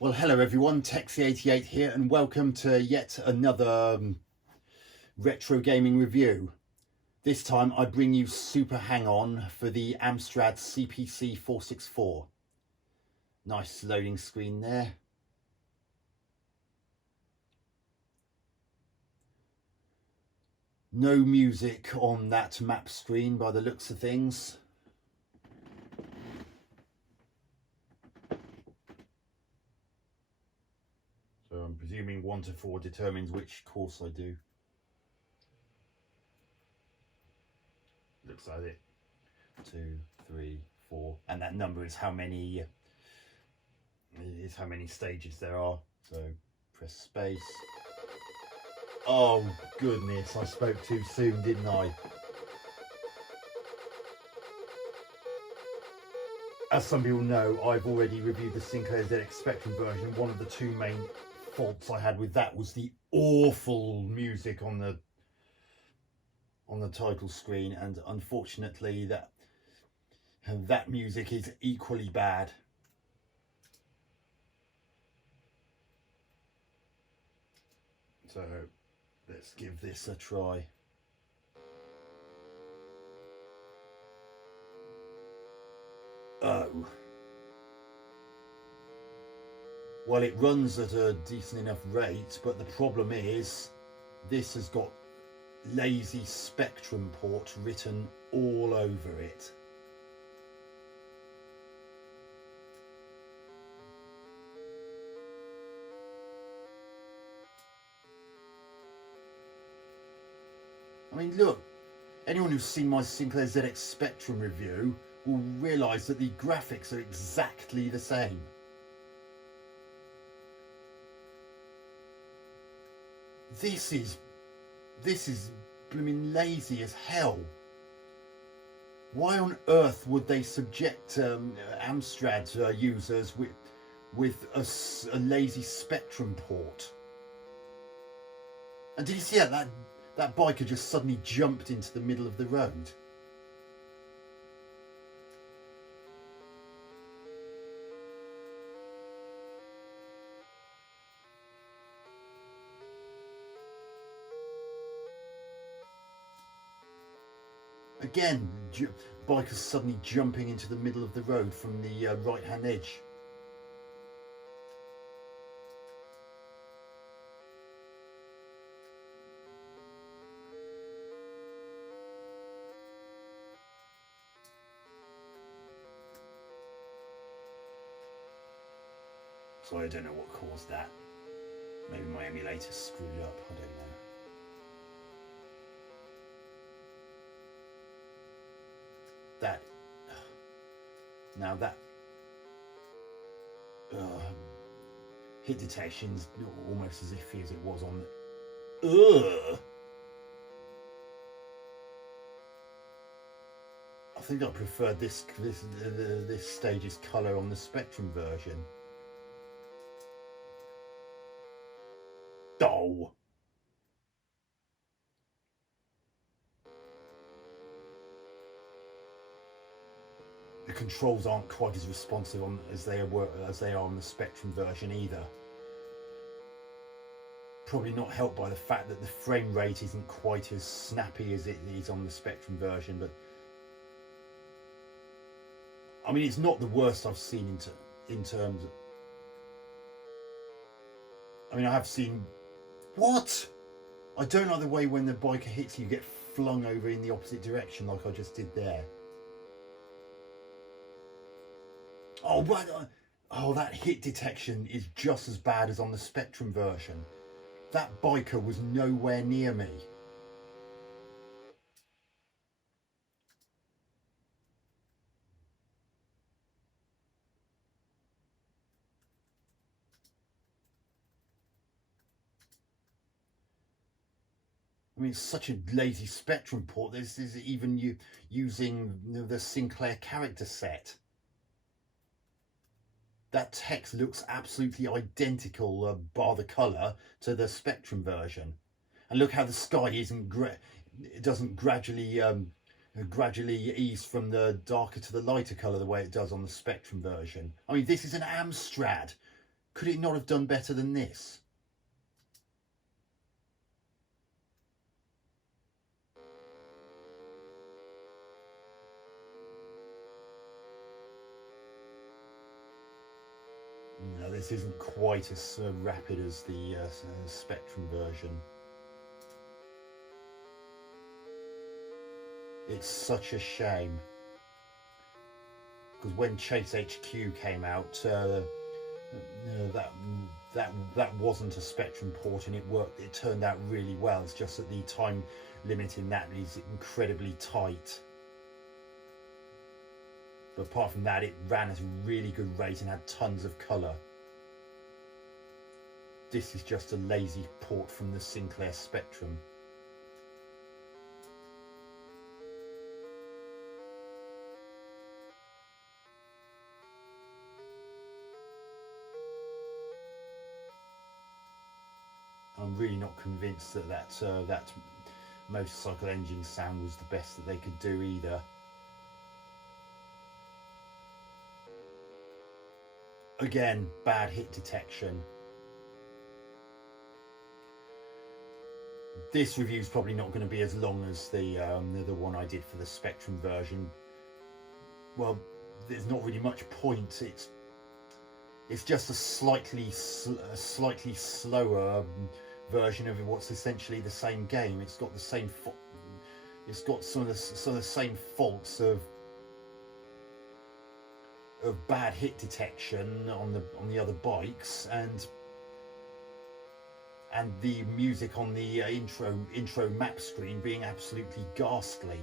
Well, hello everyone, Texie88 here, and welcome to yet another retro gaming review. This time I bring you Super Hang-On for the Amstrad CPC464. Nice loading screen there. No music on that map screen by the looks of things. So I'm presuming 1 to 4 determines which course I do. Looks like it. 2, 3, 4, and that number is how many stages there are. So press space. Oh goodness, I spoke too soon, didn't I? As some people know, I've already reviewed the Sinclair ZX Spectrum version. One of the two main faults I had with that was the awful music on the title screen, and unfortunately that music is equally bad. So let's give this a try. Oh. Well, it runs at a decent enough rate, but the problem is this has got lazy Spectrum port written all over it. I mean, look, anyone who's seen my Sinclair ZX Spectrum review will realise that the graphics are exactly the same. This is blooming lazy as hell. Why on earth would they subject Amstrad users with a lazy Spectrum port? And did you see that biker just suddenly jumped into the middle of the road? Again, bikers suddenly jumping into the middle of the road from the right-hand edge. So I don't know what caused that. Maybe my emulator screwed up, I don't know. Now that hit detection's almost as iffy as it was on the... I think I preferred this stage's colour on the Spectrum version. Oh! The controls aren't quite as responsive as they are on the Spectrum version either. Probably not helped by the fact that the frame rate isn't quite as snappy as it is on the Spectrum version, but I mean, it's not the worst I've seen in terms of... I mean, I have seen... What? I don't like the way when the biker hits you, you get flung over in the opposite direction like I just did there. Oh, right. Oh, that hit detection is just as bad as on the Spectrum version. That biker was nowhere near me. I mean, it's such a lazy Spectrum port. This is even using the Sinclair character set. That text looks absolutely identical, bar the colour, to the Spectrum version. And look how the sky it doesn't gradually ease from the darker to the lighter colour the way it does on the Spectrum version. I mean, this is an Amstrad. Could it not have done better than this? No, this isn't quite as rapid as the Spectrum version. It's such a shame, because when Chase HQ came out, that wasn't a Spectrum port, and it worked. It turned out really well. It's just that the time limit in that is incredibly tight. But apart from that, it ran at a really good rate and had tons of colour. This is just a lazy port from the Sinclair Spectrum. I'm really not convinced that that motorcycle engine sound was the best that they could do either. Again, bad hit detection. This review is probably not going to be as long as the one I did for the Spectrum version. Well, there's not really much point. It's just a slightly slower version of what's essentially the same game. It's got the same it's got some of the same faults of bad hit detection on the other bikes, and the music on the intro map screen being absolutely ghastly.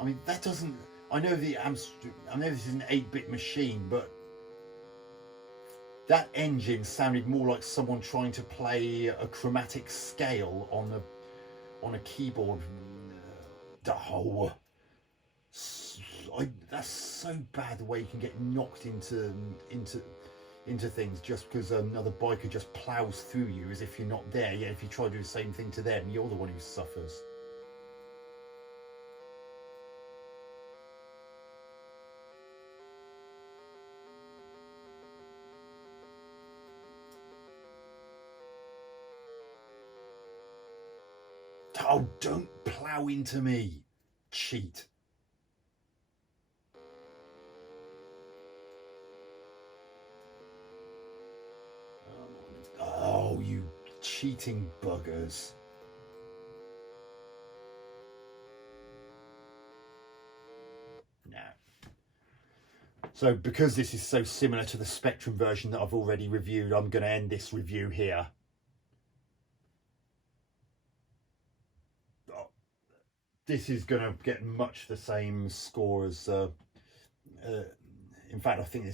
I mean, that doesn't. I know this is an 8-bit machine, but that engine sounded more like someone trying to play a chromatic scale on a keyboard. That's so bad, the way you can get knocked into things just because another biker just plows through you as if you're not there. Yet if you try to do the same thing to them, you're the one who suffers. Oh, don't plow into me, cheat. Oh, you cheating buggers. Now, so because this is so similar to the Spectrum version that I've already reviewed, I'm going to end this review here. This is going to get much the same score as in fact, I think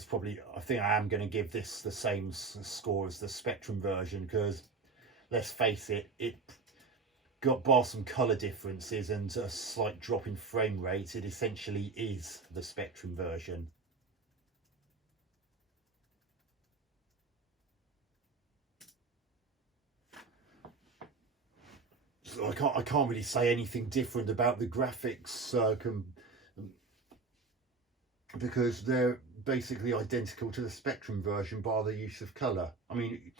I am going to give this the same score as the Spectrum version, because let's face it, it got, bar some colour differences and a slight drop in frame rate, it essentially is the Spectrum version. So I can't really say anything different about the graphics because they're basically identical to the Spectrum version, bar the use of colour. I mean,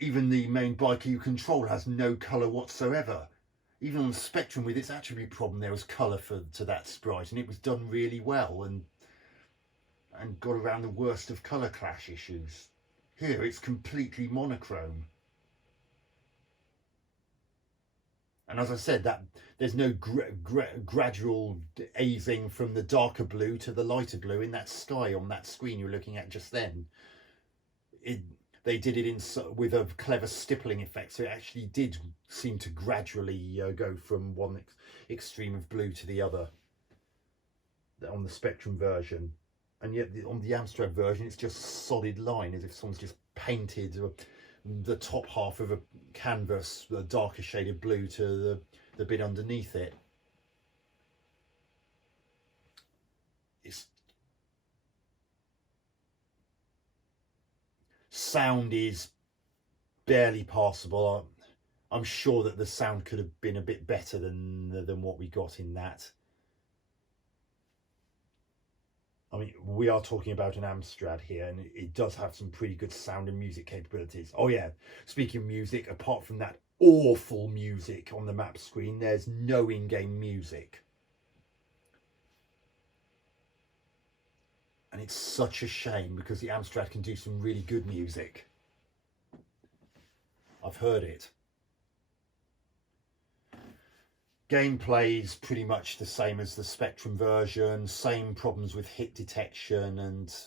even the main biker you control has no colour whatsoever. Even on the Spectrum, with its attribute problem, there was colour to that sprite, and it was done really well and got around the worst of colour clash issues. Here it's completely monochrome. And as I said, that there's no gradual easing from the darker blue to the lighter blue in that sky on that screen you're looking at just then. They did it with a clever stippling effect, so it actually did seem to gradually go from one extreme of blue to the other on the Spectrum version. And yet on the Amstrad version, it's just solid line, as if someone's just painted the top half of a canvas a darker shade of blue to the bit underneath it. Sound is barely passable. I'm sure that the sound could have been a bit better than what we got in that. I mean, we are talking about an Amstrad here, and it does have some pretty good sound and music capabilities. Oh yeah, speaking of music, apart from that awful music on the map screen, there's no in-game music. And it's such a shame, because the Amstrad can do some really good music. I've heard it. Gameplay's pretty much the same as the Spectrum version, same problems with hit detection and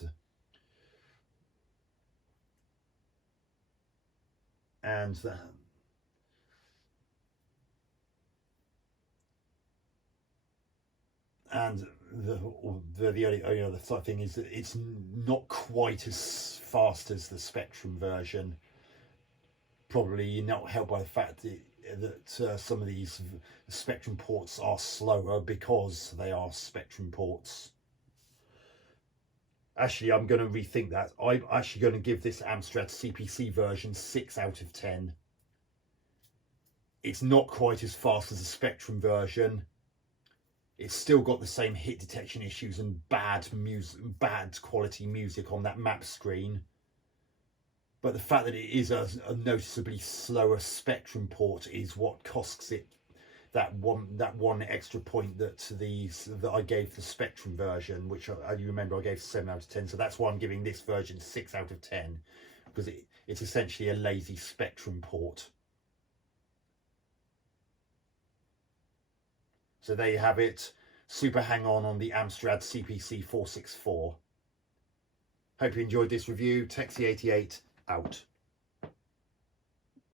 the only other thing is that it's not quite as fast as the Spectrum version. Probably not helped by the fact that some of these Spectrum ports are slower because they are Spectrum ports. Actually, I'm going to rethink that. I'm actually going to give this Amstrad CPC version 6 out of 10. It's not quite as fast as the Spectrum version. It's still got the same hit detection issues and bad quality music on that map screen. But the fact that it is a noticeably slower Spectrum port is what costs it that one extra point that I gave the Spectrum version, which you remember I gave 7 out of 10. So that's why I'm giving this version 6 out of 10, because it's essentially a lazy Spectrum port. So there you have it. Super hang on the Amstrad CPC464. Hope you enjoyed this review. Texie88 out.